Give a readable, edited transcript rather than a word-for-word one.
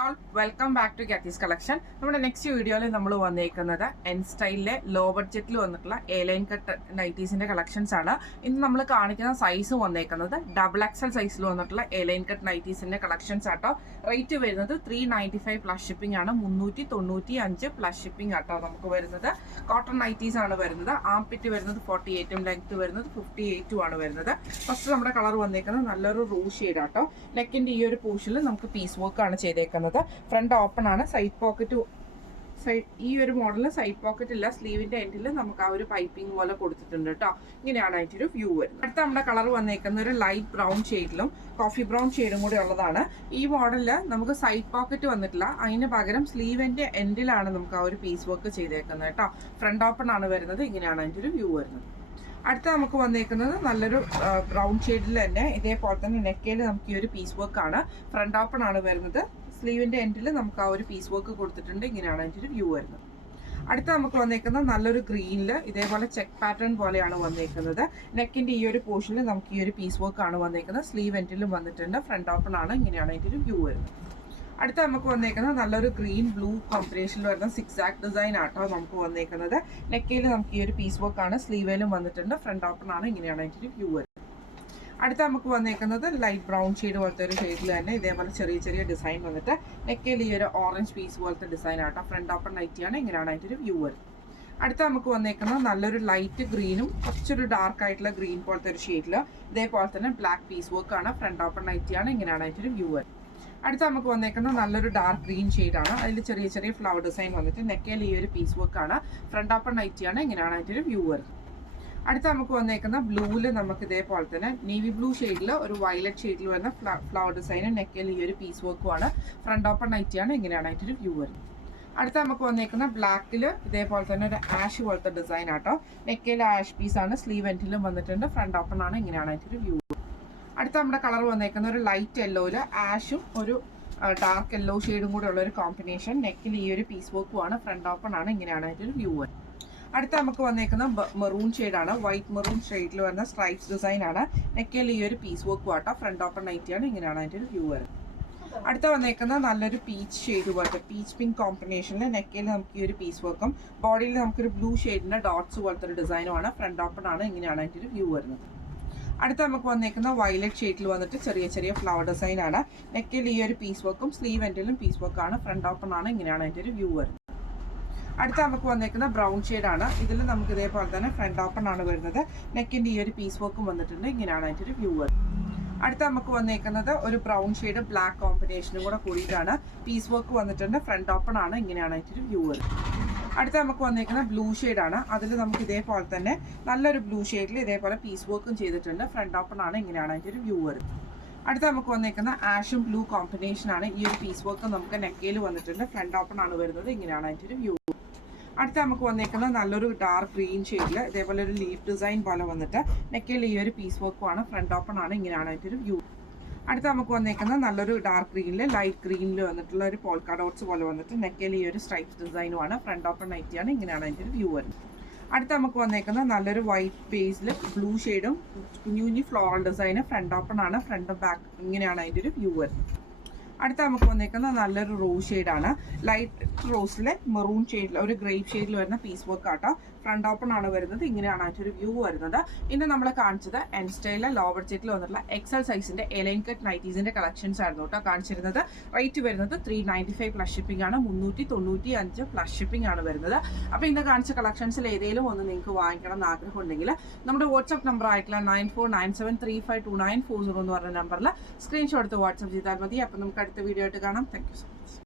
All welcome back to Kathy's collection. നമ്മുടെ next വീഡിയോയിൽ നമ്മൾ വന്നേക്കുന്നത് എൻ സ്റ്റൈലിലെ ലോ ബഡ്ജറ്റിൽ വന്നിട്ടുള്ള എ ലൈൻ കട്ട് നൈറ്റീസിന്റെ കളക്ഷൻസ് ആണ്. ഇന്ന് നമ്മൾ കാണിക്കുന്ന സൈസ് വന്നേക്കുന്നത് XXL സൈസിൽ വന്നിട്ടുള്ള എ ലൈൻ കട്ട് നൈറ്റീസിന്റെ കളക്ഷൻസ് ആട്ടോ. റേറ്റ് വരുന്നത് 395 പ്ലസ് ഷിപ്പിംഗ് ആണ്. 395 പ്ലസ് ഷിപ്പിംഗ് ആട്ടോ നമുക്ക് വരുന്നത്. കോട്ടൺ നൈറ്റീസ് ആണ് വരുന്നത്. ആം പിറ്റ് വരുന്നത് 48ഉം ലെങ്ത് വരുന്നത് 58ഉം ആണ് വരുന്നത്. ഫസ്റ്റ് നമ്മുടെ കളർ വന്നേക്കുന്നത് നല്ലൊരു റൂ ഷെയ്ഡ് ആട്ടോ. നെക്കിന്റെ ഈ ഒരു പോർഷനിൽ നമുക്ക് പീസ് വർക്ക് ആണ് ചെയ്തേക്കുന്നത്. ഫ്രണ്ട് ഓപ്പൺ ആണ്. സൈഡ് പോക്കറ്റ് ഈ ഒരു മോഡലിൽ സൈഡ് പോക്കറ്റ് ഇല്ല. സ്ലീവിന്റെ എൻഡിൽ നമുക്ക് ആ ഒരു പൈപ്പിംഗ് പോലെ കൊടുത്തിട്ടുണ്ട് കേട്ടോ. ഇങ്ങനെയാണ് അതിന്റെ ഒരു വ്യൂ വരുന്നത്. അടുത്ത നമ്മുടെ കളർ വന്നേക്കുന്ന ഒരു ലൈറ്റ് ബ്രൗൺ ഷെയ്ഡിലും കോഫി ബ്രൗൺ ഷെയ്ഡും കൂടി ഉള്ളതാണ്. ഈ മോഡലിൽ നമുക്ക് സൈഡ് പോക്കറ്റ് വന്നിട്ടില്ല. അതിന് പകരം സ്ലീവിന്റെ എൻഡിലാണ് നമുക്ക് ആ ഒരു പീസ് വർക്ക് ചെയ്തേക്കുന്നത് കേട്ടോ. ഫ്രണ്ട് ഓപ്പൺ ആണ് വരുന്നത്. ഇങ്ങനെയാണ് അതിന്റെ ഒരു വ്യൂ വരുന്നത്. അടുത്ത നമുക്ക് വന്നേക്കുന്നത് നല്ലൊരു ബ്രൗൺ ഷെയ്ഡിൽ തന്നെ ഇതേപോലെ തന്നെ നെക്കയിൽ നമുക്ക് ഈ ഒരു പീസ് വർക്ക് ആണ്. ഫ്രണ്ട് ഓപ്പൺ ആണ് വരുന്നത്. സ്ലീവിന്റെ എൻഡിൽ നമുക്ക് ആ ഒരു പീസ് വർക്ക് കൊടുത്തിട്ടുണ്ട്. ഇങ്ങനെയാണ് അതിൻ്റെ ഒരു വ്യൂ വരുന്നത്. അടുത്ത നമുക്ക് വന്നേക്കുന്നത് നല്ലൊരു ഗ്രീനിൽ ഇതേപോലെ ചെക്ക് പാറ്റേൺ പോലെയാണ് വന്നേക്കുന്നത്. നെക്കിന്റെ ഈ ഒരു പോർഷനിൽ നമുക്ക് ഈ ഒരു പീസ് വർക്ക് ആണ് വന്നേക്കുന്നത്. സ്ലീവ് എൻഡിലും വന്നിട്ടുണ്ട്. ഫ്രണ്ട് ഓപ്പൺ ആണ്. ഇങ്ങനെയാണ് അതിൻ്റെ ഒരു വ്യൂ വരുന്നത്. അടുത്ത നമുക്ക് വന്നേക്കുന്നത് നല്ലൊരു ഗ്രീൻ ബ്ലൂ കോമ്പിനേഷനിൽ വരുന്ന സിക്സാക്ട് ഡിസൈൻ ആട്ടോ നമുക്ക് വന്നേക്കുന്നത്. നെക്കയിൽ നമുക്ക് ഈ ഒരു പീസ് വർക്ക് ആണ്. സ്ലീവേലും വന്നിട്ടുണ്ട്. ഫ്രണ്ട് ഓപ്പൺ ആണ്. ഇങ്ങനെയാണ് അതിൻ്റെ ഒരു വ്യൂ വരുന്നത്. അടുത്ത നമുക്ക് വന്നേക്കുന്നത് ലൈറ്റ് ബ്രൗൺ ഷെയ്ഡ് പോലത്തെ ഒരു ഷെയ്ഡിൽ തന്നെ ഇതേപോലെ ചെറിയ ചെറിയ ഡിസൈൻ വന്നിട്ട് നെക്കയിൽ ഈ ഒരു ഓറഞ്ച് പീസ് പോലത്തെ ഡിസൈൻ ആട്ടോ. ഫ്രണ്ട് ഓപ്പൺ നൈറ്റിയാണ്. ഇങ്ങനെയാണ് അതിൻ്റെ ഒരു വ്യൂ വരുന്നത്. അടുത്ത നമുക്ക് വന്നേക്കുന്നത് നല്ലൊരു ലൈറ്റ് ഗ്രീനും കുറച്ചൊരു ഡാർക്ക് ആയിട്ടുള്ള ഗ്രീൻ പോലത്തെ ഒരു ഷെയ്ഡിൽ ഇതേപോലെ തന്നെ ബ്ലാക്ക് പീസ് വർക്ക് ആണ്. ഫ്രണ്ട് ഓപ്പൺ നൈറ്റിയാണ്. ഇങ്ങനെയാണ് അതിൻ്റെ ഒരു വ്യൂ വരുന്നത്. അടുത്ത നമുക്ക് വന്നേക്കുന്നത് നല്ലൊരു ഡാർക്ക് ഗ്രീൻ ഷെയ്ഡാണ്. അതിൽ ചെറിയ ചെറിയ ഫ്ലവർ ഡിസൈൻ വന്നിട്ട് നെക്കയിൽ ഈ ഒരു പീസ് വർക്ക് ആണ്. ഫ്രണ്ട് ഓപ്പൺ നൈറ്റിയാണ്. ഇങ്ങനെയാണ് അതിൻ്റെ ഒരു വ്യൂ വരുന്നത്. അടുത്ത നമുക്ക് വന്നേക്കുന്ന ബ്ലൂവിൽ നമുക്ക് ഇതേപോലെ തന്നെ നേവി ബ്ലൂ ഷെയ്ഡിൽ ഒരു വയലറ്റ് ഷെയ്ഡിൽ വരുന്ന ഫ്ലവർ ഡിസൈനും നെക്കയിൽ ഈ ഒരു പീസ് വർക്കുമാണ്. ഫ്രണ്ട് ഓപ്പൺ നൈറ്റിയാണ്. ഇങ്ങനെയാണ് അതിൻ്റെ ഒരു വ്യൂ വരുന്നത്. അടുത്ത നമുക്ക് വന്നേക്കുന്ന ബ്ലാക്കിൽ ഇതേപോലെ തന്നെ ഒരു ആഷ് പോലത്തെ ഡിസൈൻ ആട്ടോ. നെക്കയിൽ ആഷ് പീസാണ്. സ്ലീവ് എൻഡിലും വന്നിട്ടുണ്ട്. ഫ്രണ്ട് ഓപ്പൺ ആണ്. ഇങ്ങനെയാണ് അതിൻ്റെ ഒരു വ്യൂ. അടുത്ത നമ്മുടെ കളർ വന്നേക്കുന്ന ഒരു ലൈറ്റ് യെല്ലോയിൽ ആഷും ഒരു ഡാർക്ക് യെല്ലോ ഷെയ്ഡും കൂടെ ഉള്ള ഒരു കോമ്പിനേഷൻ. നെക്കിൽ ഈ ഒരു പീസ് വർക്കുമാണ്. ഫ്രണ്ട് ഓപ്പൺ ആണ്. ഇങ്ങനെയാണ് അതിൻ്റെ ഒരു വ്യൂ വരുന്നത്. അടുത്ത നമുക്ക് വന്നേക്കുന്ന മെറൂൺ ഷെയ്ഡാണ്. വൈറ്റ് മെറൂൺ ഷെയ്ഡിൽ വരുന്ന സ്ട്രൈപ്സ് ഡിസൈൻ ആണ്. നെക്കയിൽ ഈ ഒരു പീസ് വർക്കും ആട്ടോ. ഫ്രണ്ട് ഓപ്പൺ നൈറ്റിയാണ്. ഇങ്ങനെയാണ് അതിൻ്റെ ഒരു വ്യൂ വരുന്നത്. അടുത്ത വന്നേക്കുന്ന നല്ലൊരു പീച്ച് ഷെയ്ഡ് പോലത്തെ പീച്ച് പിങ്ക് കോമ്പിനേഷനിൽ നെക്കയിൽ നമുക്ക് ഈ ഒരു പീസ് വർക്കും ബോഡിയിൽ നമുക്കൊരു ബ്ലൂ ഷെയ്ഡിന്റെ ഡോട്ട്സ് പോലത്തെ ഒരു ഡിസൈനുമാണ്. ഫ്രണ്ട് ഓപ്പൺ ആണ്. ഇങ്ങനെയാണ് അതിൻ്റെ ഒരു വ്യൂ വരുന്നത്. അടുത്ത നമുക്ക് വന്നേക്കുന്ന വയലറ്റ് ഷെയ്ഡിൽ വന്നിട്ട് ചെറിയ ചെറിയ ഫ്ലവർ ഡിസൈൻ ആണ്. നെക്കിൽ ഈ ഒരു പീസ് വർക്കും സ്ലീവ് എൻഡിലും പീസ് വർക്കാണ്. ഫ്രണ്ട് ഓപ്പൺ ആണ്. ഇങ്ങനെയാണ് അതിൻ്റെ ഒരു വ്യൂ വരുന്നത്. അടുത്ത നമുക്ക് വന്നേക്കുന്ന ബ്രൗൺ ഷെയ്ഡാണ്. ഇതിൽ നമുക്ക് ഇതേപോലെ തന്നെ ഫ്രണ്ട് ഓപ്പൺ ആണ് വരുന്നത്. നെക്കിന്റെ ഈ ഒരു പീസ് വർക്കും വന്നിട്ടുണ്ട്. ഇങ്ങനെയാണ് അതിൻ്റെ ഒരു വ്യൂ വരുന്നത്. അടുത്ത നമുക്ക് വന്നേക്കുന്നത് ഒരു ബ്രൗൺ ഷെയ്ഡ് ബ്ലാക്ക് കോമ്പിനേഷനും കൂടെ കൂടിയിട്ടാണ്. പീസ് വർക്ക് വന്നിട്ടുണ്ട്. ഫ്രണ്ട് ഓപ്പൺ ആണ്. ഇങ്ങനെയാണ് അതിൻ്റെ ഒരു വ്യൂ വരുന്നത്. അടുത്ത നമുക്ക് വന്നേക്കുന്ന ബ്ലൂ ഷെയ്ഡാണ്. അതിൽ നമുക്ക് ഇതേപോലെ തന്നെ നല്ലൊരു ബ്ലൂ ഷെയ്ഡിൽ ഇതേപോലെ പീസ് വർക്കും ചെയ്തിട്ടുണ്ട്. ഫ്രണ്ട് ഓപ്പൺ ആണ്. ഇങ്ങനെയാണ് അതിൻ്റെ ഒരു വ്യൂ വരുന്നത്. അടുത്ത നമുക്ക് വന്നേക്കുന്ന ആഷും ബ്ലൂ കോമ്പിനേഷൻ ആണ്. ഈ ഒരു പീസ് വർക്ക് നമുക്ക് നെക്കയിൽ വന്നിട്ടുണ്ട്. ഫ്രണ്ട് ഓപ്പൺ ആണ് വരുന്നത്. ഇങ്ങനെയാണ് അതിൻ്റെ ഒരു വ്യൂ. അടുത്ത നമുക്ക് വന്നേക്കുന്ന നല്ലൊരു ഡാർക്ക് ഗ്രീൻ ഷെയ്ഡിൽ ഇതേപോലെ ഒരു ലീഫ് ഡിസൈൻ പോലെ വന്നിട്ട് നെക്കയിൽ ഈ ഒരു പീസ് വർക്കുമാണ്. ഫ്രണ്ട് ഓപ്പൺ ആണ്. ഇങ്ങനെയാണ് അതിൻ്റെ ഒരു വ്യൂ. അടുത്ത നമുക്ക് വന്നേക്കുന്ന നല്ലൊരു ഡാർക്ക് ഗ്രീനിൽ ലൈറ്റ് ഗ്രീനിൽ വന്നിട്ടുള്ള ഒരു പോൾക്ക ഡോട്ട്സ് പോലെ വന്നിട്ട് നെക്കയിൽ ഈ ഒരു സ്ട്രൈപ്സ് ഡിസൈനുമാണ്. ഫ്രണ്ട് ഓപ്പൺ നൈറ്റിയാണ്. ഇങ്ങനെയാണ് അതിൻ്റെ ഒരു വ്യൂ വരുന്നത്. അടുത്ത നമുക്ക് വന്നേക്കുന്ന നല്ലൊരു വൈറ്റ് ബേസിൽ ബ്ലൂ ഷെയ്ഡും കുഞ്ഞു കുഞ്ഞു ഫ്ലോറൽ ഡിസൈന്. ഫ്രണ്ട് ഓപ്പൺ ആണ്. ഫ്രണ്ട് ബാക്ക് ഇങ്ങനെയാണ് അതിൻ്റെ ഒരു വ്യൂ വരുന്നത്. അടുത്ത നമുക്ക് വന്നേക്കുന്ന നല്ലൊരു റോസ് ഷെയ്ഡാണ്. ലൈറ്റ് റോസിലെ മെറൂൺ ഷെയ്ഡിൽ ഒരു ഗ്രേപ്പ് ഷെയ്ഡിൽ വരുന്ന പീസ് വർക്ക് ആട്ടോ. ഫ്രണ്ട് ഓപ്പൺ ആണ് വരുന്നത്. ഇങ്ങനെയാണ് അതിൻ്റെ ഒരു വ്യൂ വരുന്നത്. ഇന്ന് നമ്മൾ കാണിച്ചത് എൻ സ്റ്റൈലിലെ ലോ ബഡ്ജറ്റിൽ വന്നിട്ടുള്ള XL സൈസിന്റെ എ ലൈൻ കട്ട് നൈറ്റീസിന്റെ കളക്ഷൻസ് ആയിരുന്നു കേട്ടോ കാണിച്ചിരുന്നത്. റേറ്റ് വരുന്നത് 395 പ്ലസ് ഷിപ്പിംഗ് ആണ്. 395 പ്ലസ് ഷിപ്പിംഗ് ആണ് വരുന്നത്. അപ്പോൾ ഇന്ന് കാണിച്ച കളക്ഷൻസിൽ ഏതെങ്കിലും ഒന്ന് നിങ്ങൾക്ക് വാങ്ങിക്കണം എന്ന് ആഗ്രഹം ഉണ്ടെങ്കിൽ നമ്മുടെ വാട്സ്ആപ്പ് നമ്പർ ആയിട്ടുള്ള 9497352940 എന്ന് പറഞ്ഞ നമ്പറിൽ സ്ക്രീൻഷോട്ട് എടുത്ത് വാട്സ്ആപ്പ് ചെയ്താൽ മതി. അപ്പോൾ നമുക്ക് അടുത്ത വീഡിയോ ആയിട്ട് കാണാം. Thank you so much.